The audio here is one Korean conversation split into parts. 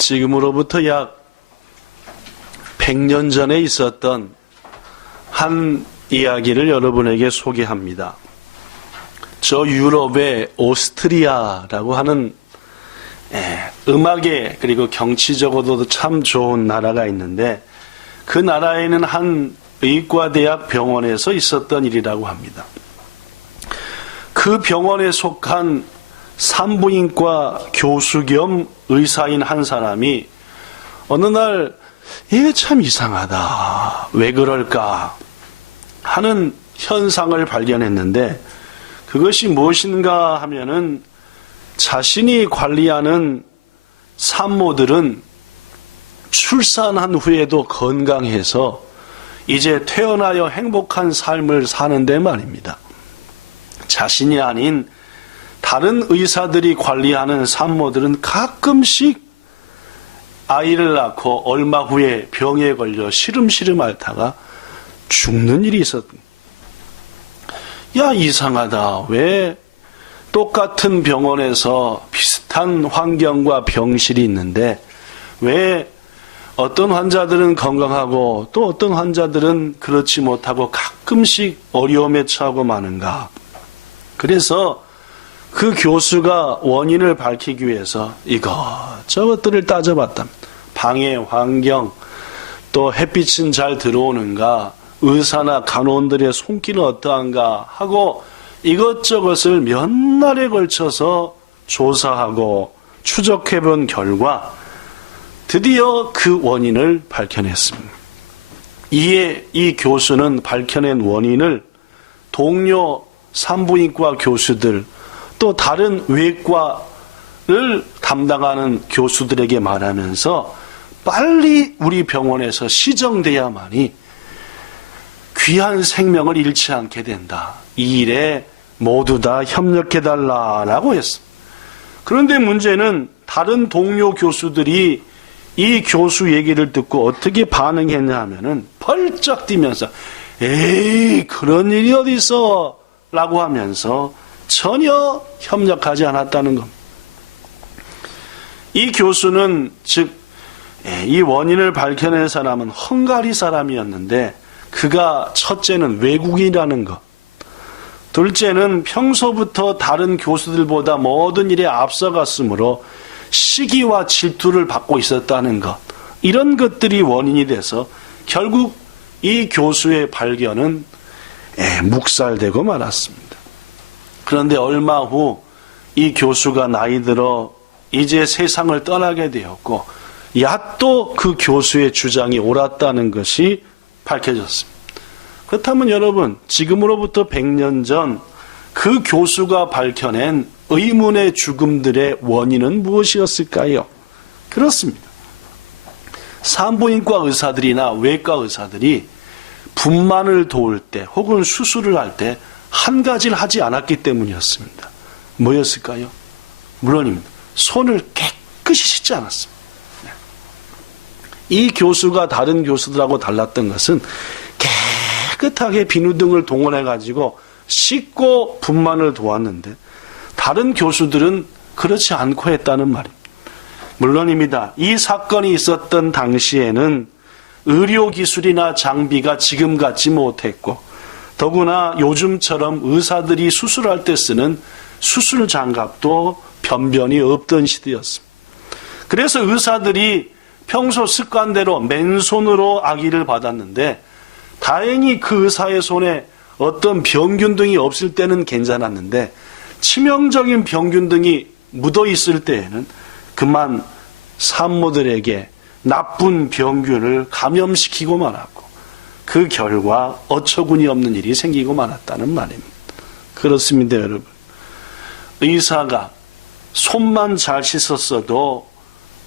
지금으로부터 약 100년 전에 있었던 한 이야기를 여러분에게 소개합니다. 저 유럽의 오스트리아라고 하는 음악에 그리고 경치적으로도 참 좋은 나라가 있는데, 그 나라에는 한 의과대학 병원에서 있었던 일이라고 합니다. 그 병원에 속한 산부인과 교수 겸 의사인 한 사람이 어느 날 이게 참 이상하다, 왜 그럴까 하는 현상을 발견했는데, 그것이 무엇인가 하면은 자신이 관리하는 산모들은 출산한 후에도 건강해서 이제 태어나여 행복한 삶을 사는데 말입니다. 자신이 아닌 다른 의사들이 관리하는 산모들은 가끔씩 아이를 낳고 얼마 후에 병에 걸려 시름시름 앓다가 죽는 일이 있었다. 야, 이상하다. 왜 똑같은 병원에서 비슷한 환경과 병실이 있는데 왜 어떤 환자들은 건강하고 또 어떤 환자들은 그렇지 못하고 가끔씩 어려움에 처하고 마는가. 그래서 그 교수가 원인을 밝히기 위해서 이것저것들을 따져봤다. 방의 환경, 또 햇빛은 잘 들어오는가, 의사나 간호원들의 손길은 어떠한가 하고 이것저것을 몇 날에 걸쳐서 조사하고 추적해본 결과 드디어 그 원인을 밝혀냈습니다. 이에 이 교수는 밝혀낸 원인을 동료 산부인과 교수들 또 다른 외과를 담당하는 교수들에게 말하면서 빨리 우리 병원에서 시정돼야만이 귀한 생명을 잃지 않게 된다. 이 일에 모두 다 협력해달라고 했습니다. 그런데 문제는 다른 동료 교수들이 이 교수 얘기를 듣고 어떻게 반응했냐 하면은 펄쩍 뛰면서 에이, 그런 일이 어디 있어? 라고 하면서 전혀 협력하지 않았다는 겁니다. 이 교수는 즉 이 원인을 밝혀낸 사람은 헝가리 사람이었는데, 그가 첫째는 외국인이라는 것, 둘째는 평소부터 다른 교수들보다 모든 일에 앞서갔으므로 시기와 질투를 받고 있었다는 것, 이런 것들이 원인이 돼서 결국 이 교수의 발견은 묵살되고 말았습니다. 그런데 얼마 후 이 교수가 나이 들어 이제 세상을 떠나게 되었고, 야또 그 교수의 주장이 옳았다는 것이 밝혀졌습니다. 그렇다면 여러분, 지금으로부터 100년 전 그 교수가 밝혀낸 의문의 죽음들의 원인은 무엇이었을까요? 그렇습니다. 산부인과 의사들이나 외과 의사들이 분만을 도울 때 혹은 수술을 할 때 한 가지를 하지 않았기 때문이었습니다. 뭐였을까요? 물론입니다. 손을 깨끗이 씻지 않았습니다. 이 교수가 다른 교수들하고 달랐던 것은 깨끗하게 비누등을 동원해가지고 씻고 분만을 도왔는데, 다른 교수들은 그렇지 않고 했다는 말입니다. 물론입니다. 이 사건이 있었던 당시에는 의료기술이나 장비가 지금 같지 못했고, 더구나 요즘처럼 의사들이 수술할 때 쓰는 수술 장갑도 변변히 없던 시대였습니다. 그래서 의사들이 평소 습관대로 맨손으로 아기를 받았는데, 다행히 그 의사의 손에 어떤 병균 등이 없을 때는 괜찮았는데, 치명적인 병균 등이 묻어 있을 때에는 그만 산모들에게 나쁜 병균을 감염시키고 말았고, 그 결과 어처구니 없는 일이 생기고 말았다는 말입니다. 그렇습니다, 여러분. 의사가 손만 잘 씻었어도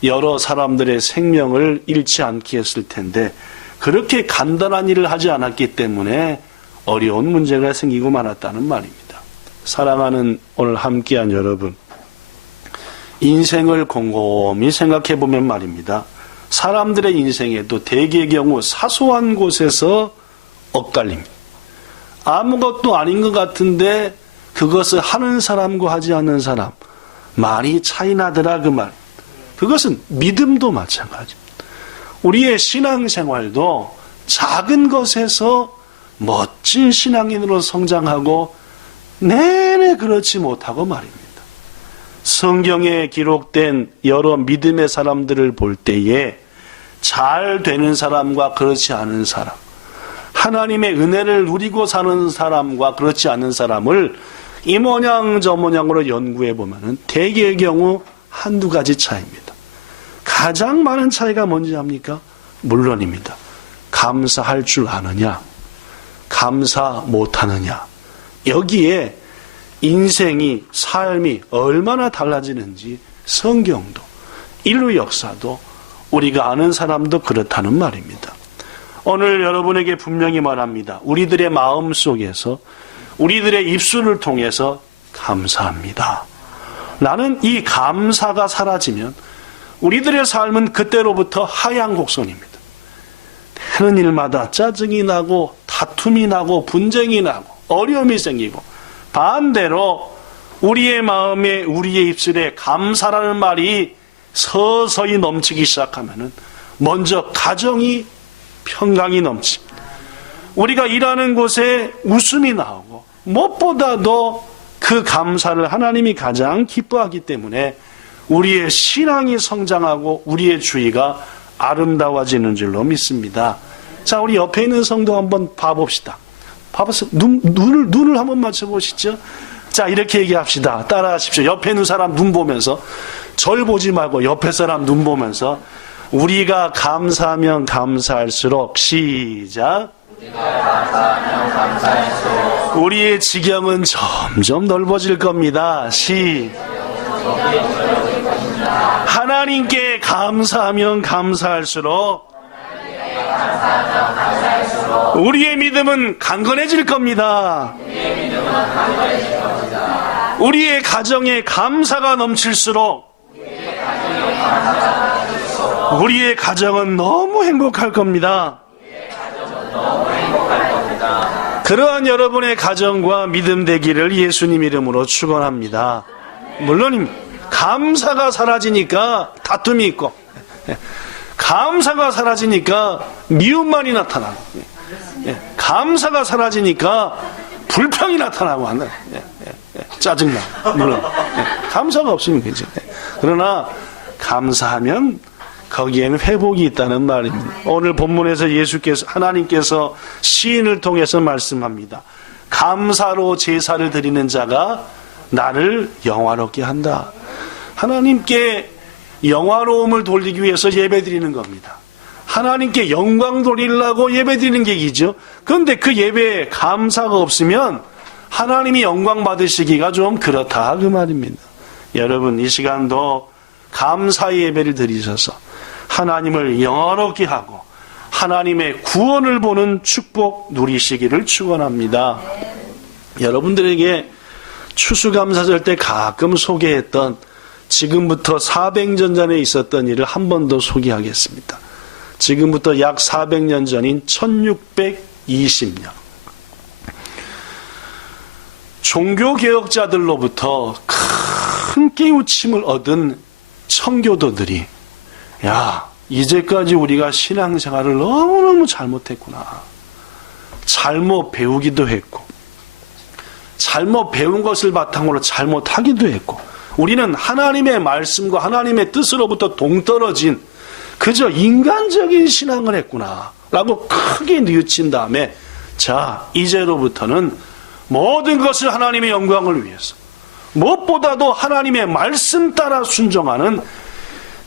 여러 사람들의 생명을 잃지 않게 했을 텐데, 그렇게 간단한 일을 하지 않았기 때문에 어려운 문제가 생기고 말았다는 말입니다. 사랑하는 오늘 함께한 여러분, 인생을 곰곰이 생각해 보면 말입니다. 사람들의 인생에도 대개의 경우 사소한 곳에서 엇갈립니다. 아무것도 아닌 것 같은데 그것을 하는 사람과 하지 않는 사람, 많이 차이 나더라 그 말. 그것은 믿음도 마찬가지입니다. 우리의 신앙생활도 작은 것에서 멋진 신앙인으로 성장하고 내내 그렇지 못하고 말입니다. 성경에 기록된 여러 믿음의 사람들을 볼 때에 잘 되는 사람과 그렇지 않은 사람, 하나님의 은혜를 누리고 사는 사람과 그렇지 않은 사람을 이 모양 저 모양으로 연구해 보면 대개의 경우 한두 가지 차이입니다. 가장 많은 차이가 뭔지 압니까? 물론입니다. 감사할 줄 아느냐, 감사 못하느냐. 여기에 인생이, 삶이 얼마나 달라지는지 성경도, 인류 역사도, 우리가 아는 사람도 그렇다는 말입니다. 오늘 여러분에게 분명히 말합니다. 우리들의 마음 속에서, 우리들의 입술을 통해서 감사합니다. 나는 이 감사가 사라지면 우리들의 삶은 그때로부터 하향곡선입니다. 하는 일마다 짜증이 나고 다툼이 나고 분쟁이 나고 어려움이 생기고, 반대로 우리의 마음에, 우리의 입술에 감사라는 말이 서서히 넘치기 시작하면은 먼저 가정이 평강이 넘칩니다. 우리가 일하는 곳에 웃음이 나오고, 무엇보다도 그 감사를 하나님이 가장 기뻐하기 때문에 우리의 신앙이 성장하고 우리의 주의가 아름다워지는 줄로 믿습니다. 자, 우리 옆에 있는 성도 한번 봐봅시다. 봐보세요. 눈을 한번 맞춰보시죠. 자, 이렇게 얘기합시다. 따라하십시오. 옆에 있는 사람 눈 보면서, 절 보지 말고 옆에 사람 눈 보면서, 우리가 감사하면 감사할수록, 시작. 우리가 감사하면 감사할수록 우리의 지경은 점점 넓어질 겁니다. 하나님께 감사하면 감사할수록 우리의 믿음은 강건해질 겁니다. 우리의 가정에 감사가 넘칠수록 우리의 가정은 너무 행복할 겁니다. 그러한 여러분의 가정과 믿음 되기를 예수님 이름으로 축원합니다. 물론 감사가 사라지니까 다툼이 있고, 감사가 사라지니까 미움만이 나타나고, 감사가 사라지니까 불평이 나타나고 하는, 짜증나고. 물론 감사가 없으면 괜찮아요. 그러나 감사하면 거기에는 회복이 있다는 말입니다. 오늘 본문에서 하나님께서 시인을 통해서 말씀합니다. 감사로 제사를 드리는 자가 나를 영화롭게 한다. 하나님께 영화로움을 돌리기 위해서 예배드리는 겁니다. 하나님께 영광 돌리려고 예배드리는 계기죠. 그런데 그 예배에 감사가 없으면 하나님이 영광 받으시기가 좀 그렇다 그 말입니다. 여러분, 이 시간도 감사의 예배를 드리셔서 하나님을 영화롭게 하고 하나님의 구원을 보는 축복 누리시기를 축원합니다. 여러분들에게 추수감사절 때 가끔 소개했던, 지금부터 400년 전에 있었던 일을 한 번 더 소개하겠습니다. 지금부터 약 400년 전인 1620년. 종교개혁자들로부터 큰 깨우침을 얻은 청교도들이, 야, 이제까지 우리가 신앙생활을 너무너무 잘못했구나. 잘못 배우기도 했고, 잘못 배운 것을 바탕으로 잘못하기도 했고, 우리는 하나님의 말씀과 하나님의 뜻으로부터 동떨어진 그저 인간적인 신앙을 했구나 라고 크게 뉘우친 다음에, 자, 이제로부터는 모든 것을 하나님의 영광을 위해서, 무엇보다도 하나님의 말씀 따라 순종하는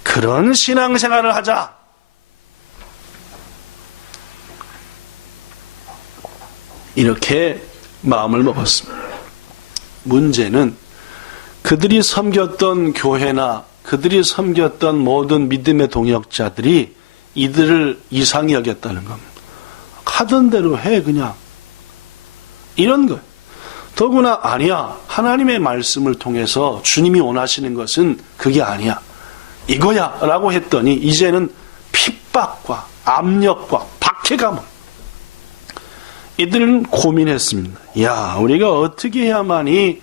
그런 신앙생활을 하자. 이렇게 마음을 먹었습니다. 문제는 그들이 섬겼던 교회나 그들이 섬겼던 모든 믿음의 동역자들이 이들을 이상히 여겼다는 겁니다. 하던 대로 해 그냥. 이런 거예요. 더구나 아니야. 하나님의 말씀을 통해서 주님이 원하시는 것은 그게 아니야. 이거야 라고 했더니 이제는 핍박과 압력과 박해감을. 이들은 고민했습니다. 야, 우리가 어떻게 해야만이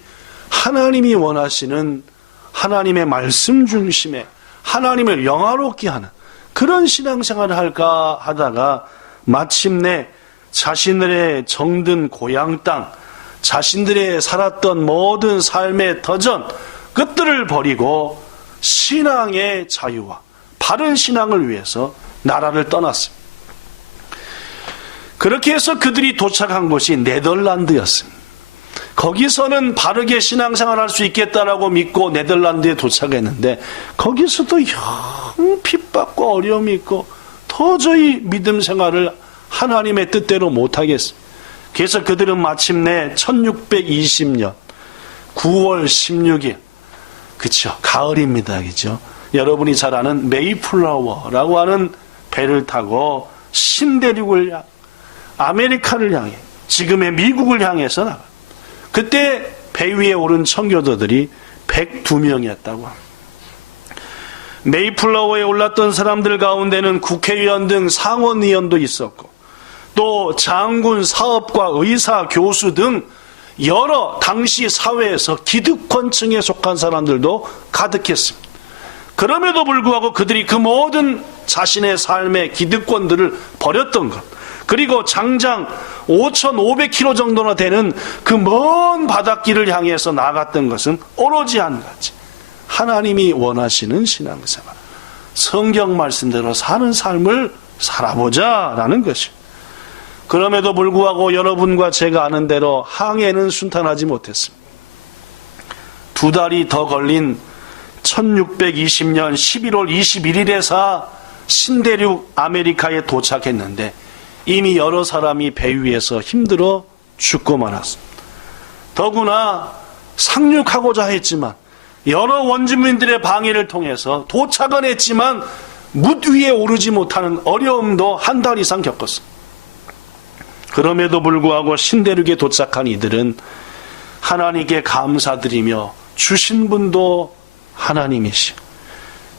하나님이 원하시는 하나님의 말씀 중심의 하나님을 영화롭게 하는 그런 신앙생활을 할까 하다가 마침내 자신들의 정든 고향 땅, 자신들의 살았던 모든 삶의 터전, 것들을 버리고 신앙의 자유와 바른 신앙을 위해서 나라를 떠났습니다. 그렇게 해서 그들이 도착한 곳이 네덜란드였습니다. 거기서는 바르게 신앙생활할 수 있겠다라고 믿고 네덜란드에 도착했는데 거기서도 영 핍박과 어려움이 있고 도저히 믿음 생활을 하나님의 뜻대로 못하겠습니다. 그래서 그들은 마침내 1620년 9월 16일, 그쵸, 가을입니다. 그죠? 여러분이 잘 아는 메이플라워라고 하는 배를 타고 신대륙을 아메리카를 향해, 지금의 미국을 향해서 나가. 그때 배 위에 오른 청교도들이 102명이었다고 합니다. 메이플라워에 올랐던 사람들 가운데는 국회의원 등 상원의원도 있었고, 또 장군, 사업가, 의사, 교수 등 여러 당시 사회에서 기득권층에 속한 사람들도 가득했습니다. 그럼에도 불구하고 그들이 그 모든 자신의 삶의 기득권들을 버렸던 것, 그리고 장장 5,500km 정도나 되는 그 먼 바닷길을 향해서 나갔던 것은 오로지 한 가지, 하나님이 원하시는 신앙생활, 성경 말씀대로 사는 삶을 살아보자라는 것입니다. 그럼에도 불구하고 여러분과 제가 아는 대로 항해는 순탄하지 못했습니다. 2달이 더 걸린 1620년 11월 21일에서 신대륙 아메리카에 도착했는데 이미 여러 사람이 배 위에서 힘들어 죽고 말았습니다. 더구나 상륙하고자 했지만 여러 원주민들의 방해를 통해서 도착은 했지만 뭇 위에 오르지 못하는 어려움도 한 달 이상 겪었습니다. 그럼에도 불구하고 신대륙에 도착한 이들은 하나님께 감사드리며 주신 분도 하나님이시,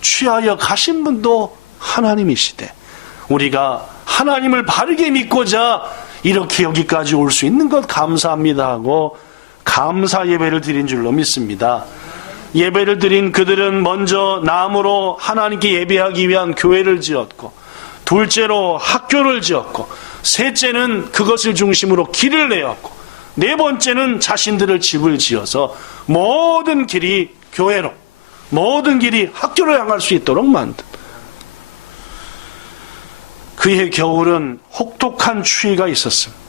취하여 가신 분도 하나님이시되 우리가 하나님을 바르게 믿고자 이렇게 여기까지 올 수 있는 것 감사합니다 하고 감사 예배를 드린 줄로 믿습니다. 예배를 드린 그들은 먼저 나무로 하나님께 예배하기 위한 교회를 지었고, 둘째로 학교를 지었고, 셋째는 그것을 중심으로 길을 내었고, 네 번째는 자신들의 집을 지어서 모든 길이 교회로, 모든 길이 학교로 향할 수 있도록 만든, 그의 겨울은 혹독한 추위가 있었습니다.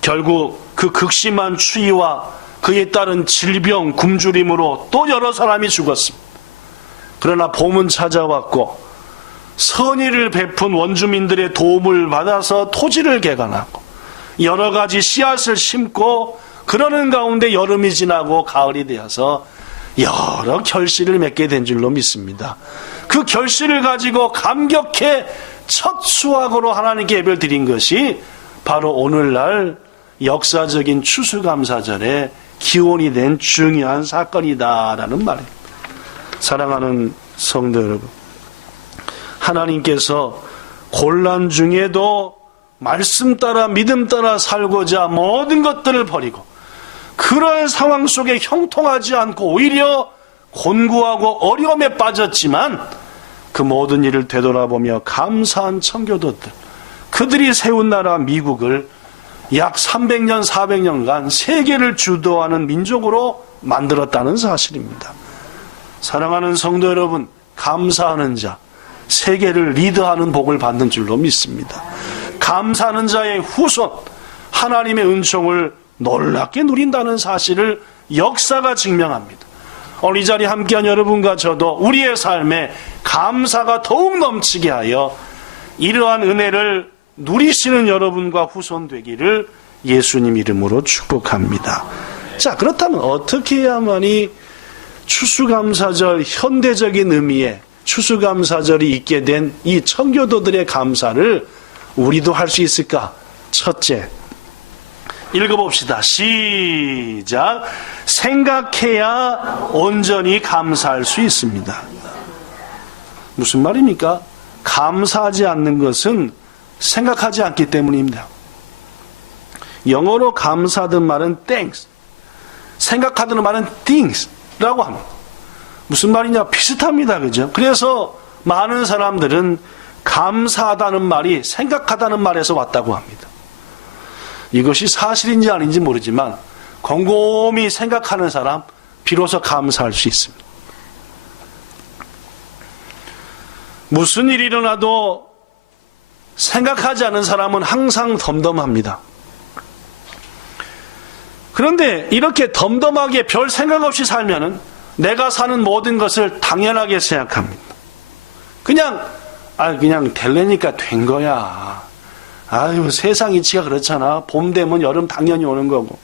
결국 그 극심한 추위와 그에 따른 질병, 굶주림으로 또 여러 사람이 죽었습니다. 그러나 봄은 찾아왔고 선의를 베푼 원주민들의 도움을 받아서 토지를 개간하고 여러 가지 씨앗을 심고 그러는 가운데 여름이 지나고 가을이 되어서 여러 결실을 맺게 된 줄로 믿습니다. 그 결실을 가지고 감격해 첫 수확으로 하나님께 예배를 드린 것이 바로 오늘날 역사적인 추수감사절의 기원이 된 중요한 사건이다라는 말입니다. 사랑하는 성도 여러분, 하나님께서 곤란 중에도 말씀 따라 믿음 따라 살고자 모든 것들을 버리고 그러한 상황 속에 형통하지 않고 오히려 곤고하고 어려움에 빠졌지만 그 모든 일을 되돌아보며 감사한 청교도들, 그들이 세운 나라 미국을 약 300년, 400년간 세계를 주도하는 민족으로 만들었다는 사실입니다. 사랑하는 성도 여러분, 감사하는 자, 세계를 리드하는 복을 받는 줄로 믿습니다. 감사하는 자의 후손, 하나님의 은총을 놀랍게 누린다는 사실을 역사가 증명합니다. 오늘 이 자리에 함께한 여러분과 저도 우리의 삶에 감사가 더욱 넘치게 하여 이러한 은혜를 누리시는 여러분과 후손 되기를 예수님 이름으로 축복합니다. 자, 그렇다면 어떻게 해야만이 추수감사절 현대적인 의미의 추수감사절이 있게 된 이 청교도들의 감사를 우리도 할 수 있을까? 첫째, 읽어봅시다. 시작. 생각해야 온전히 감사할 수 있습니다. 무슨 말입니까? 감사하지 않는 것은 생각하지 않기 때문입니다. 영어로 감사하던 말은 thanks, 생각하던 말은 things라고 합니다. 무슨 말이냐? 비슷합니다. 그죠? 그래서 많은 사람들은 감사하다는 말이 생각하다는 말에서 왔다고 합니다. 이것이 사실인지 아닌지 모르지만 곰곰이 생각하는 사람 비로소 감사할 수 있습니다. 무슨 일이 일어나도 생각하지 않은 사람은 항상 덤덤합니다. 그런데 이렇게 덤덤하게 별 생각 없이 살면은 내가 사는 모든 것을 당연하게 생각합니다. 그냥 될래니까 된 거야. 아유, 세상 이치가 그렇잖아. 봄 되면 여름 당연히 오는 거고,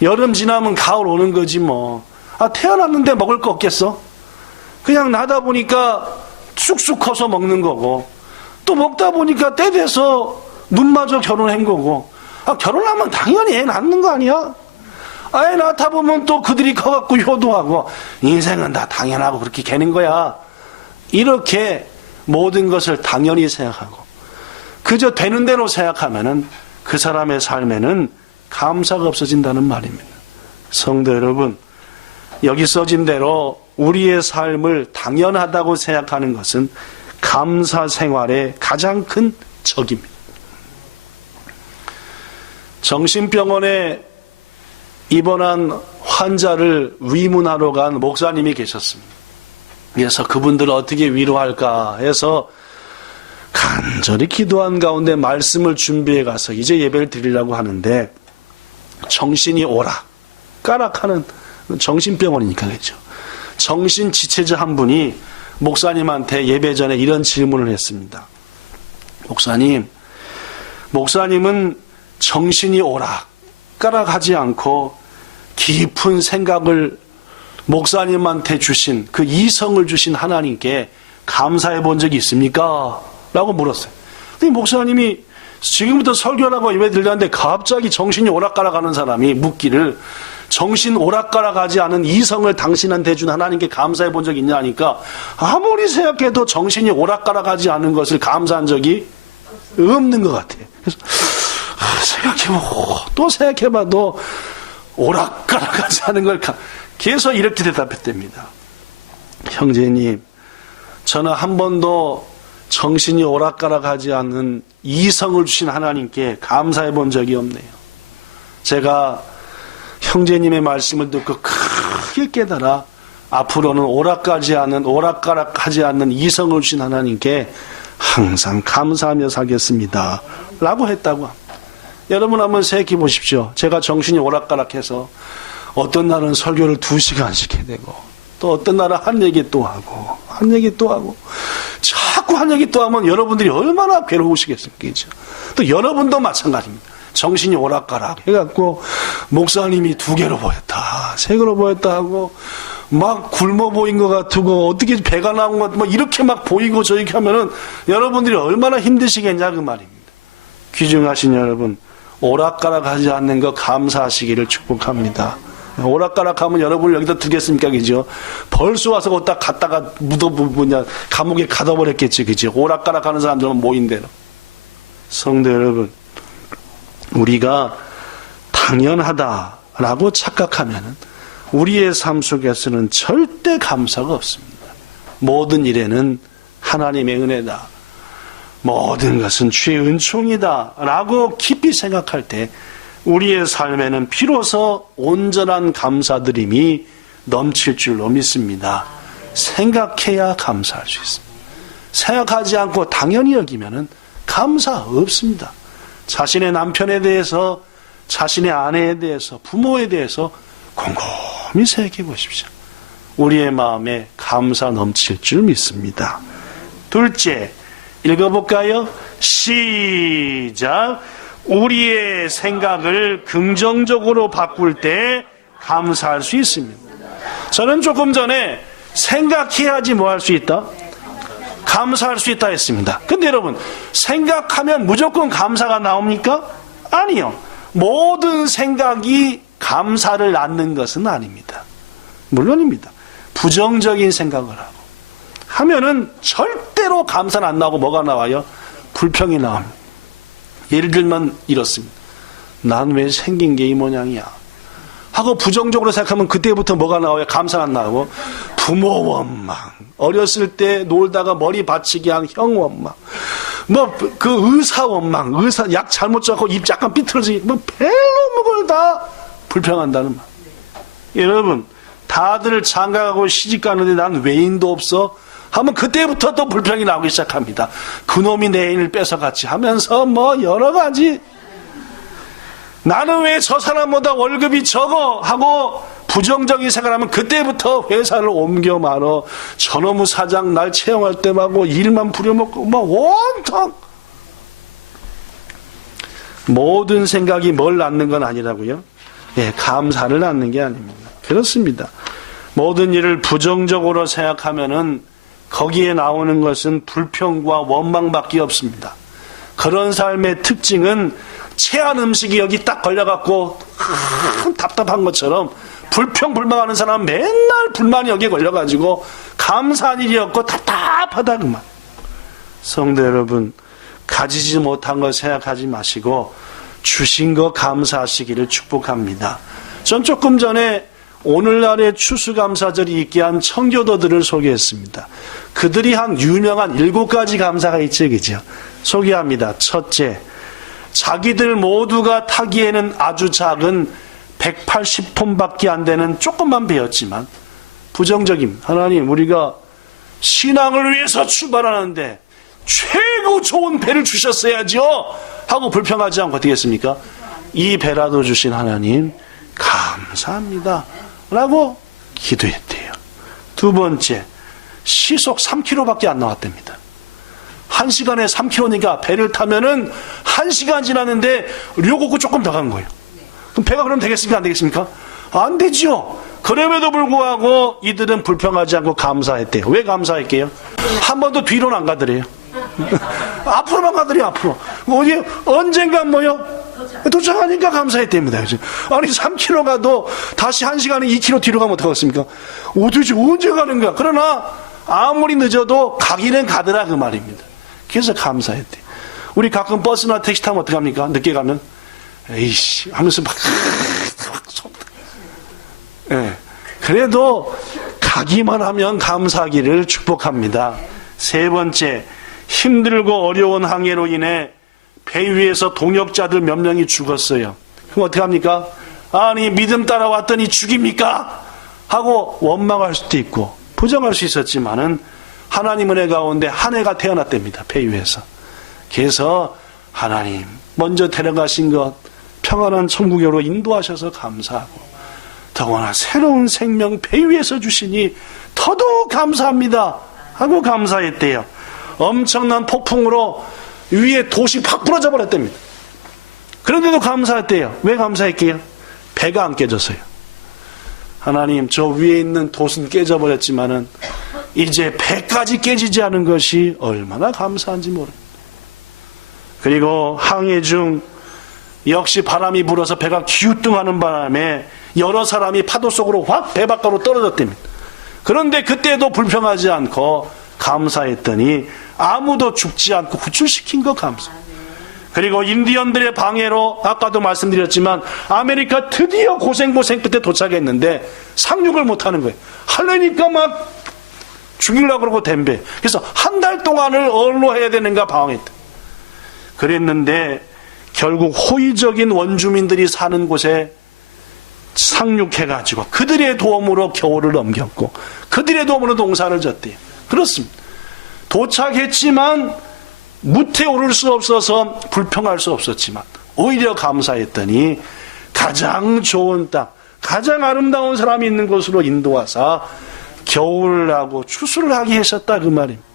여름 지나면 가을 오는 거지 뭐. 태어났는데 먹을 거 없겠어? 그냥 나다 보니까 쑥쑥 커서 먹는 거고, 또 먹다 보니까 때 돼서 눈마저 결혼한 거고, 결혼하면 당연히 애 낳는 거 아니야? 애 낳다 보면 또 그들이 커갖고 효도하고, 인생은 다 당연하고 그렇게 되는 거야. 이렇게 모든 것을 당연히 생각하고 그저 되는 대로 생각하면은 그 사람의 삶에는 감사가 없어진다는 말입니다. 성도 여러분, 여기 써진 대로 우리의 삶을 당연하다고 생각하는 것은 감사 생활의 가장 큰 적입니다. 정신병원에 입원한 환자를 위문하러 간 목사님이 계셨습니다. 그래서 그분들을 어떻게 위로할까 해서 간절히 기도한 가운데 말씀을 준비해 가서 이제 예배를 드리려고 하는데, 정신이 오락가락하는 정신병원이니까 그렇죠. 정신지체자 한 분이 목사님한테 예배 전에 이런 질문을 했습니다. 목사님은 정신이 오락가락하지 않고 깊은 생각을 목사님한테 주신 그 이성을 주신 하나님께 감사해 본 적이 있습니까? 라고 물었어요. 근데 목사님이 지금부터 설교라고 예배 드리는데 갑자기 정신이 오락가락하는 사람이 묻기를, 정신 오락가락하지 않은 이성을 당신한테 준 하나님께 감사해 본 적이 있냐 하니까, 아무리 생각해도 정신이 오락가락하지 않은 것을 감사한 적이 없는 것 같아요. 그래서 생각해보고 또 생각해봐도 오락가락하지 않은 걸 계속 이렇게 대답했답니다. 형제님, 저는 한 번도 정신이 오락가락하지 않는 이성을 주신 하나님께 감사해 본 적이 없네요. 제가 형제님의 말씀을 듣고 크게 깨달아 앞으로는 오락가락하지 않는 이성을 주신 하나님께 항상 감사하며 살겠습니다 라고 했다고 합니다. 여러분 한번 생각해 보십시오. 제가 정신이 오락가락해서 어떤 날은 설교를 2시간씩 해야 되고, 또 어떤 날은 한 얘기 또 하고 자꾸 한 얘기 또 하면 여러분들이 얼마나 괴로우시겠습니까? 또 여러분도 마찬가지입니다. 정신이 오락가락 해갖고 목사님이 2개로 보였다, 3개로 보였다 하고 막 굶어 보인 것 같고 어떻게 배가 나온 것 같고 이렇게 막 보이고 저렇게 하면은 여러분들이 얼마나 힘드시겠냐 그 말입니다. 귀중하신 여러분, 오락가락하지 않는 것 감사하시기를 축복합니다. 오락가락하면 여러분을 여기다 두겠습니까? 그죠? 벌써 와서 거기다 갖다가 감옥에 가둬버렸겠지. 그죠? 오락가락하는 사람들은 모인 대로. 성도 여러분, 우리가 당연하다라고 착각하면 우리의 삶 속에서는 절대 감사가 없습니다. 모든 일에는 하나님의 은혜다, 모든 것은 주의 은총이다 라고 깊이 생각할 때 우리의 삶에는 비로소 온전한 감사드림이 넘칠 줄로 믿습니다. 생각해야 감사할 수 있습니다. 생각하지 않고 당연히 여기면은 감사 없습니다. 자신의 남편에 대해서, 자신의 아내에 대해서, 부모에 대해서 곰곰이 생각해 보십시오. 우리의 마음에 감사 넘칠 줄 믿습니다. 둘째, 읽어볼까요? 시작. 우리의 생각을 긍정적으로 바꿀 때 감사할 수 있습니다. 저는 조금 전에 생각해야지 뭐 할 수 있다? 감사할 수 있다 했습니다. 근데 여러분, 생각하면 무조건 감사가 나옵니까? 아니요. 모든 생각이 감사를 낳는 것은 아닙니다. 물론입니다. 부정적인 생각을 하고 하면은 절대로 감사는 안 나오고 뭐가 나와요? 불평이 나옵니다. 예를 들면 이렇습니다. 난 왜 생긴 게 이 모양이야? 하고 부정적으로 생각하면 그때부터 뭐가 나와요? 감사가 안 나오고 부모 원망, 어렸을 때 놀다가 머리 받치게 한 형 원망, 뭐 그 의사 원망, 의사 약 잘못 잡고 입 약간 삐뚤어지기, 뭐 별로 걸 다 불평한다는 말. 여러분, 다들 장가가고 시집 가는데 난 외인도 없어 하면 그때부터 또 불평이 나오기 시작합니다. 그놈이 내 애인을 뺏어갔지 하면서 뭐 여러 가지, 나는 왜 저 사람보다 월급이 적어 하고 부정적인 생각을 하면 그때부터 회사를 옮겨 말어, 저놈의 사장 날 채용할 때마고 일만 부려먹고 뭐 온통. 모든 생각이 뭘 낳는 건 아니라고요? 예, 감사를 낳는 게 아닙니다. 그렇습니다. 모든 일을 부정적으로 생각하면은 거기에 나오는 것은 불평과 원망밖에 없습니다. 그런 삶의 특징은 체한 음식이 여기 딱 걸려갖고 답답한 것처럼 불평불만하는 사람은 맨날 불만이 여기에 걸려가지고 감사한 일이 없고 답답하다 그 말. 성도 여러분, 가지지 못한 것 생각하지 마시고 주신 거 감사하시기를 축복합니다. 전 조금 전에 오늘날의 추수감사절이 있게 한 청교도들을 소개했습니다. 그들이 한 유명한 7가지 감사가 있죠, 그죠? 소개합니다. 첫째, 자기들 모두가 타기에는 아주 작은 180톤밖에 안 되는 조금만 배였지만 부정적인, 하나님 우리가 신앙을 위해서 출발하는데 최고 좋은 배를 주셨어야죠 하고 불평하지 않고 어떻게 했습니까? 이 배라도 주신 하나님 감사합니다 라고 기도했대요. 두 번째, 시속 3km밖에 안 나왔답니다. 1시간에 3km니까 배를 타면은 1시간 지났는데 료곡구 조금 더 간 거예요. 그럼 배가 그럼 되겠습니까? 안 되겠습니까? 안 되죠. 그럼에도 불구하고 이들은 불평하지 않고 감사했대요. 왜 감사할게요? 한 번도 뒤로는 안 가더래요. 앞으로만 가더래요. 앞으로. 어디 언젠가 뭐요? 도착하니까 감사했답니다. 아니 3km 가도 다시 1시간에 2km 뒤로 가면 어떡하겠습니까? 도대체 언제 가는가? 그러나 아무리 늦어도 가기는 가더라 그 말입니다. 그래서 감사했대. 우리 가끔 버스나 택시 타면 어떡합니까? 늦게 가면 에이씨 하면서 막 예. 그래도 가기만 하면 감사하기를 축복합니다. 세 번째, 힘들고 어려운 항해로 인해 배 위에서 동역자들 몇 명이 죽었어요. 그럼 어떡합니까? 아니 믿음 따라왔더니 죽입니까? 하고 원망할 수도 있고 부정할 수 있었지만은 하나님 은혜 가운데 한 해가 태어났답니다. 배 위에서. 그래서 하나님 먼저 데려가신 것 평안한 천국으로 인도하셔서 감사하고 더구나 새로운 생명 배 위에서 주시니 더더욱 감사합니다 하고 감사했대요. 엄청난 폭풍으로 위에 돛이 팍 부러져 버렸답니다. 그런데도 감사했대요. 왜 감사했게요? 배가 안 깨졌어요. 하나님 저 위에 있는 돛은 깨져버렸지만은 이제 배까지 깨지지 않은 것이 얼마나 감사한지 모릅니다. 그리고 항해 중 역시 바람이 불어서 배가 기우뚱하는 바람에 여러 사람이 파도 속으로 확 배 밖으로 떨어졌답니다. 그런데 그때도 불평하지 않고 감사했더니 아무도 죽지 않고 구출시킨 거 감사. 그리고 인디언들의 방해로 아까도 말씀드렸지만 아메리카 드디어 고생 끝에 도착했는데 상륙을 못하는 거예요. 하려니까 막 죽이려고 그러고 댐배. 그래서 한 달 동안을 얼로 해야 되는가 방황했다. 그랬는데 결국 호의적인 원주민들이 사는 곳에 상륙해가지고 그들의 도움으로 겨울을 넘겼고 그들의 도움으로 농사를 졌대요. 그렇습니다. 도착했지만 무태 오를 수 없어서 불평할 수 없었지만 오히려 감사했더니 가장 좋은 땅, 가장 아름다운 사람이 있는 곳으로 인도하사 겨울을 하고 추수를 하게 하셨다 그 말입니다.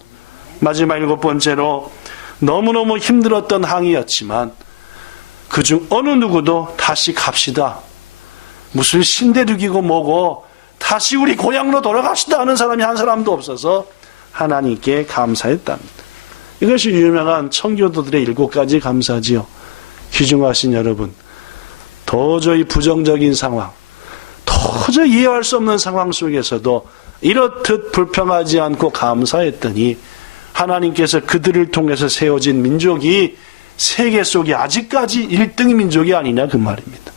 마지막 7번째로 너무너무 힘들었던 항이었지만 그중 어느 누구도 다시 갑시다. 무슨 신대륙이고 뭐고 다시 우리 고향으로 돌아갑시다 하는 사람이 한 사람도 없어서 하나님께 감사했답니다. 이것이 유명한 청교도들의 7가지 감사지요. 귀중하신 여러분, 도저히 부정적인 상황, 도저히 이해할 수 없는 상황 속에서도 이렇듯 불평하지 않고 감사했더니 하나님께서 그들을 통해서 세워진 민족이 세계 속에 아직까지 1등 민족이 아니냐 그 말입니다.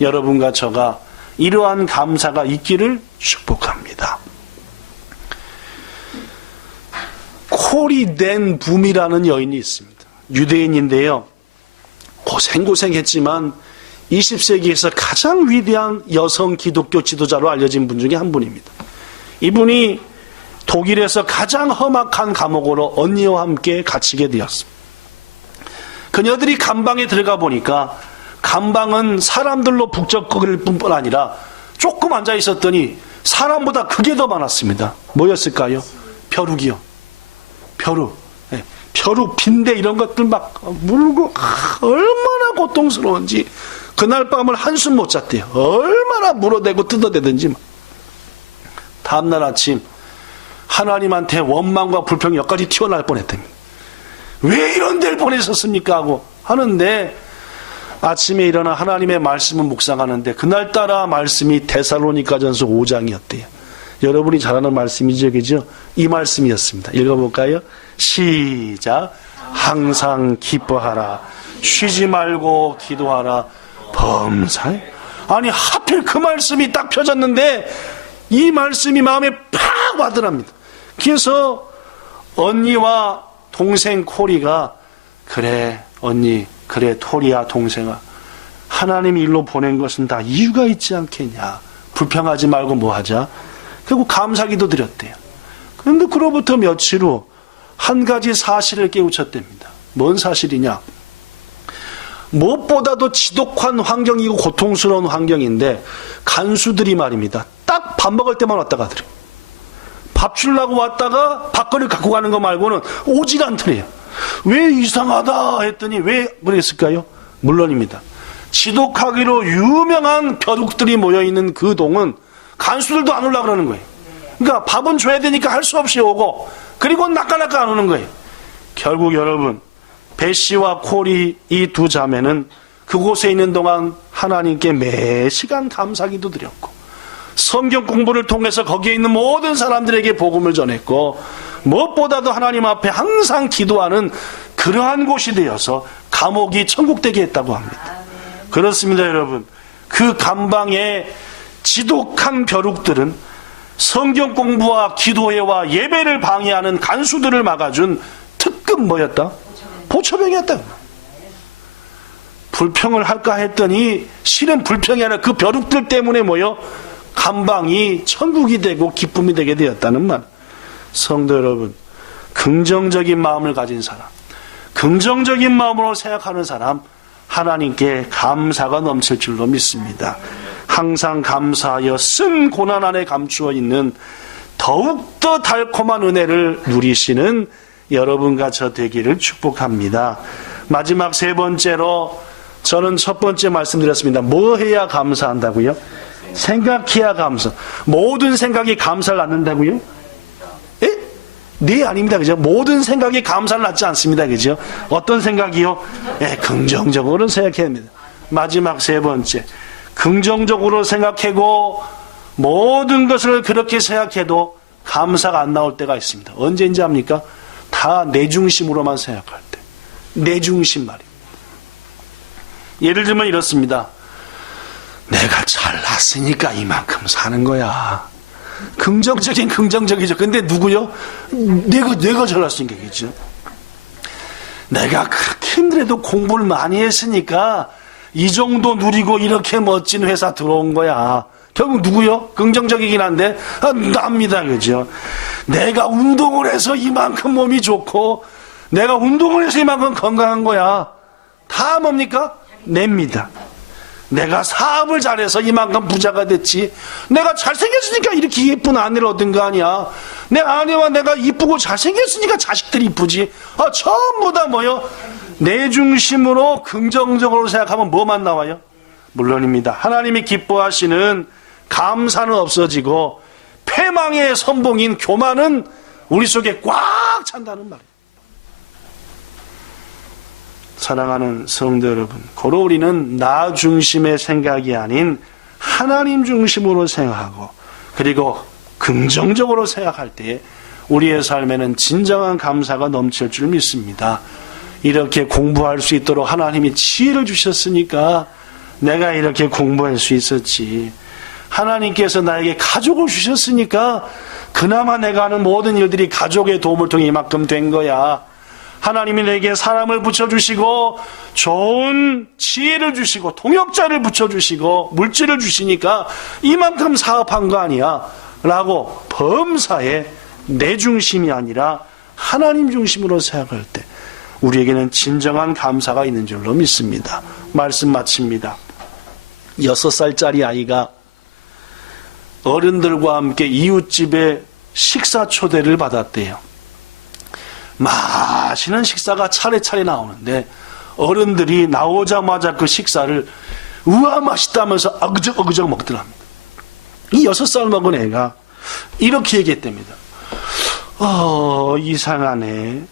여러분과 저가 이러한 감사가 있기를 축복합니다. 코리 댄 붐이라는 여인이 있습니다. 유대인인데요. 고생했지만 20세기에서 가장 위대한 여성 기독교 지도자로 알려진 분 중에 한 분입니다. 이분이 독일에서 가장 험악한 감옥으로 언니와 함께 갇히게 되었습니다. 그녀들이 감방에 들어가 보니까 감방은 사람들로 북적거릴 뿐 아니라 조금 앉아 있었더니 사람보다 그게 더 많았습니다. 뭐였을까요? 벼룩이요. 벼룩. 네. 벼룩, 빈대 이런 것들 막 물고 얼마나 고통스러운지 그날 밤을 한숨 못 잤대요. 얼마나 물어대고 뜯어대든지. 다음날 아침 하나님한테 원망과 불평이 여기까지 튀어나올 뻔했답니다. 왜 이런 데를 보내셨습니까? 하고 하는데 아침에 일어나 하나님의 말씀을 묵상하는데 그날따라 말씀이 데살로니가전서 5장이었대요. 여러분이 잘 아는 말씀이죠, 그죠? 이 말씀이었습니다. 읽어볼까요? 시작. 항상 기뻐하라. 쉬지 말고 기도하라. 범사에. 아니 하필 그 말씀이 딱 펴졌는데 이 말씀이 마음에 팍 와더랍니다. 그래서 언니와 동생 코리가 그래 언니, 그래 토리야 동생아, 하나님이 일로 보낸 것은 다 이유가 있지 않겠냐. 불평하지 말고 뭐 하자. 결국 감사기도 드렸대요. 그런데 그로부터 며칠 후 한 가지 사실을 깨우쳤답니다. 뭔 사실이냐. 무엇보다도 지독한 환경이고 고통스러운 환경인데 간수들이 말입니다. 딱 밥 먹을 때만 왔다 가더래요. 밥 주려고 왔다가 밥거리를 갖고 가는 거 말고는 오질 않더래요. 왜 이상하다 했더니 왜 그랬을까요? 물론입니다. 지독하기로 유명한 벼룩들이 모여있는 그 동은 간수들도 안 오려고 그러는 거예요. 그러니까 밥은 줘야 되니까 할 수 없이 오고 그리고 나까나까 안 오는 거예요. 결국 여러분 베시와 콜이 이 두 자매는 그곳에 있는 동안 하나님께 매 시간 감사기도 드렸고 성경 공부를 통해서 거기에 있는 모든 사람들에게 복음을 전했고 무엇보다도 하나님 앞에 항상 기도하는 그러한 곳이 되어서 감옥이 천국되게 했다고 합니다. 그렇습니다, 여러분. 그 감방의 지독한 벼룩들은 성경 공부와 기도회와 예배를 방해하는 간수들을 막아준 특급 뭐였다? 보초병이었다. 불평을 할까 했더니 실은 불평이 아니라 그 벼룩들 때문에 뭐요? 감방이 천국이 되고 기쁨이 되게 되었다는 말. 성도 여러분, 긍정적인 마음을 가진 사람, 긍정적인 마음으로 생각하는 사람, 하나님께 감사가 넘칠 줄로 믿습니다. 항상 감사하여 쓴 고난 안에 감추어 있는 더욱더 달콤한 은혜를 누리시는 여러분과 저 되기를 축복합니다. 마지막 세 번째로 저는 첫 번째 말씀드렸습니다. 뭐 해야 감사한다고요? 생각해야 감사. 모든 생각이 감사를 낳는다고요? 예? 네, 아닙니다. 그죠? 모든 생각이 감사를 낳지 않습니다. 그죠? 어떤 생각이요? 예, 긍정적으로 생각해야 합니다. 마지막 세 번째. 긍정적으로 생각하고 모든 것을 그렇게 생각해도 감사가 안 나올 때가 있습니다. 언제인지 압니까? 다 내 중심으로만 생각할 때. 내 중심 말이에요. 예를 들면 이렇습니다. 내가 잘났으니까 이만큼 사는 거야. 긍정적이죠. 근데 누구요? 내가 잘났으니까 그죠? 내가 그렇게 힘들어도 공부를 많이 했으니까 이 정도 누리고 이렇게 멋진 회사 들어온 거야. 결국 누구요? 긍정적이긴 한데 납니다. 그죠? 내가 운동을 해서 이만큼 몸이 좋고 내가 운동을 해서 이만큼 건강한 거야. 다 뭡니까? 냅니다. 내가 사업을 잘해서 이만큼 부자가 됐지. 내가 잘생겼으니까 이렇게 예쁜 아내를 얻은 거 아니야. 내 아내와 내가 이쁘고 잘생겼으니까 자식들이 이쁘지. 전부 다 뭐요? 내 중심으로 긍정적으로 생각하면 뭐만 나와요? 물론입니다. 하나님이 기뻐하시는 감사는 없어지고 패망의 선봉인 교만은 우리 속에 꽉 찬다는 말이에요. 사랑하는 성도 여러분, 고로 우리는 나 중심의 생각이 아닌 하나님 중심으로 생각하고 그리고 긍정적으로 생각할 때에 우리의 삶에는 진정한 감사가 넘칠 줄 믿습니다. 이렇게 공부할 수 있도록 하나님이 지혜를 주셨으니까 내가 이렇게 공부할 수 있었지. 하나님께서 나에게 가족을 주셨으니까 그나마 내가 하는 모든 일들이 가족의 도움을 통해 이만큼 된 거야. 하나님이 내게 사람을 붙여주시고 좋은 지혜를 주시고 통역자를 붙여주시고 물질을 주시니까 이만큼 사업한 거 아니야 라고 범사에 내 중심이 아니라 하나님 중심으로 생각할 때 우리에게는 진정한 감사가 있는 줄로 믿습니다. 말씀 마칩니다. 6살짜리 아이가 어른들과 함께 이웃집에 식사 초대를 받았대요. 맛있는 식사가 차례차례 나오는데 어른들이 나오자마자 그 식사를 우와 맛있다면서 어그적 먹더랍니다. 이 6살 먹은 애가 이렇게 얘기했답니다. 이상하네.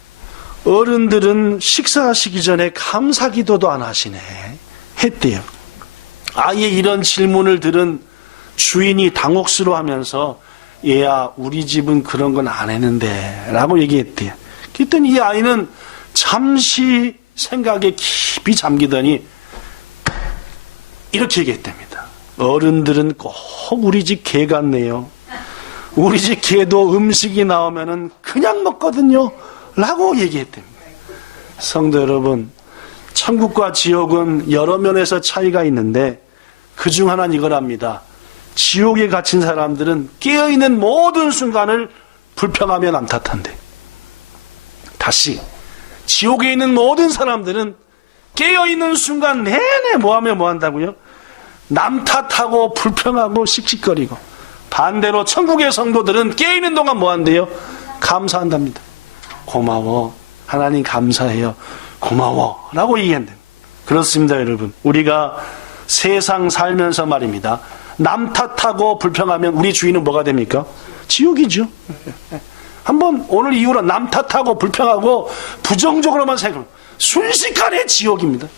어른들은 식사하시기 전에 감사기도도 안 하시네 했대요. 아이의 이런 질문을 들은 주인이 당혹스러워하면서 얘야 우리 집은 그런 건 안 했는데 라고 얘기했대요. 그랬더니 이 아이는 잠시 생각에 깊이 잠기더니 이렇게 얘기했답니다. 어른들은 꼭 우리 집 개 같네요. 우리 집 개도 음식이 나오면은 그냥 먹거든요 라고 얘기했답니다. 성도 여러분, 천국과 지옥은 여러 면에서 차이가 있는데 그중 하나는 이거랍니다. 지옥에 갇힌 사람들은 깨어있는 모든 순간을 불평하며 남 탓한대. 다시 지옥에 있는 모든 사람들은 깨어있는 순간 내내 뭐하며 뭐한다고요? 남 탓하고 불평하고 씩씩거리고, 반대로 천국의 성도들은 깨어있는 동안 뭐한대요? 감사한답니다. 고마워, 하나님 감사해요, 고마워 라고 얘기한대요. 그렇습니다. 여러분, 우리가 세상 살면서 말입니다, 남 탓하고 불평하면 우리 주인은 뭐가 됩니까? 지옥이죠. 한번 오늘 이후로 남 탓하고 불평하고 부정적으로만 생각하면 순식간에 지옥입니다.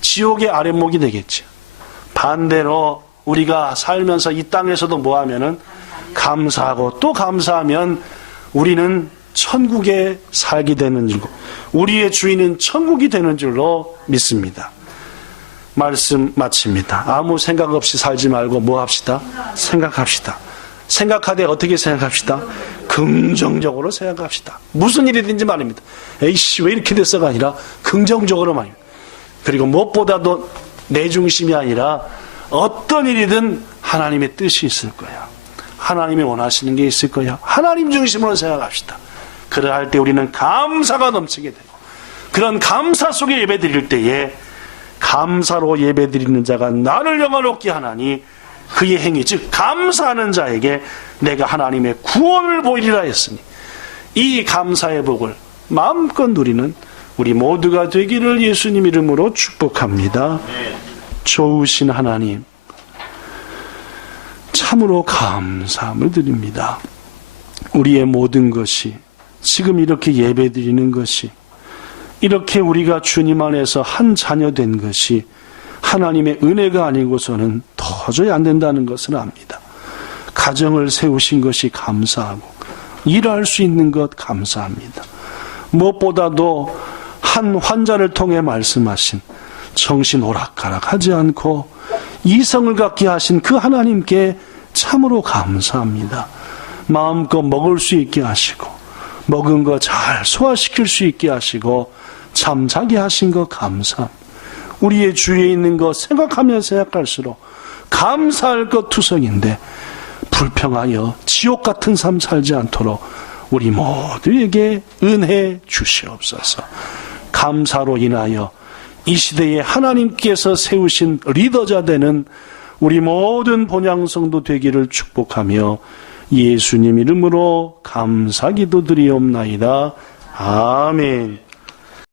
지옥의 아랫목이 되겠죠. 반대로 우리가 살면서 이 땅에서도 뭐하면은 감사하고 또 감사하면 우리는 천국에 살게 되는 줄로, 우리의 주인은 천국이 되는 줄로 믿습니다. 말씀 마칩니다. 아무 생각 없이 살지 말고 뭐 합시다? 생각합시다. 생각하되 어떻게 생각합시다? 긍정적으로 생각합시다. 무슨 일이든지 말입니다. 에이씨 왜 이렇게 됐어가 아니라 긍정적으로 말입니다. 그리고 무엇보다도 내 중심이 아니라 어떤 일이든 하나님의 뜻이 있을 거야. 하나님이 원하시는 게 있을 거야. 하나님 중심으로 생각합시다. 그러할 때 우리는 감사가 넘치게 되고, 그런 감사 속에 예배 드릴 때에 감사로 예배 드리는 자가 나를 영화롭게 하나니 그의 행위, 즉 감사하는 자에게 내가 하나님의 구원을 보이리라 했으니, 이 감사의 복을 마음껏 누리는 우리 모두가 되기를 예수님 이름으로 축복합니다. 좋으신 하나님, 참으로 감사함을 드립니다. 우리의 모든 것이, 지금 이렇게 예배 드리는 것이, 이렇게 우리가 주님 안에서 한 자녀 된 것이 하나님의 은혜가 아니고서는 도저히 안 된다는 것을 압니다. 가정을 세우신 것이 감사하고, 일할 수 있는 것 감사합니다. 무엇보다도 한 환자를 통해 말씀하신 정신 오락가락하지 않고 이성을 갖게 하신 그 하나님께 참으로 감사합니다. 마음껏 먹을 수 있게 하시고, 먹은 거 잘 소화시킬 수 있게 하시고, 잠자게 하신 거 감사합니다. 우리의 주위에 있는 것 생각하면 생각할수록 감사할 것 투성인데, 불평하여 지옥 같은 삶 살지 않도록 우리 모두에게 은혜 주시옵소서. 감사로 인하여 이 시대에 하나님께서 세우신 리더자 되는 우리 모든 본향성도 되기를 축복하며 예수님 이름으로 감사기도 드리옵나이다. 아멘.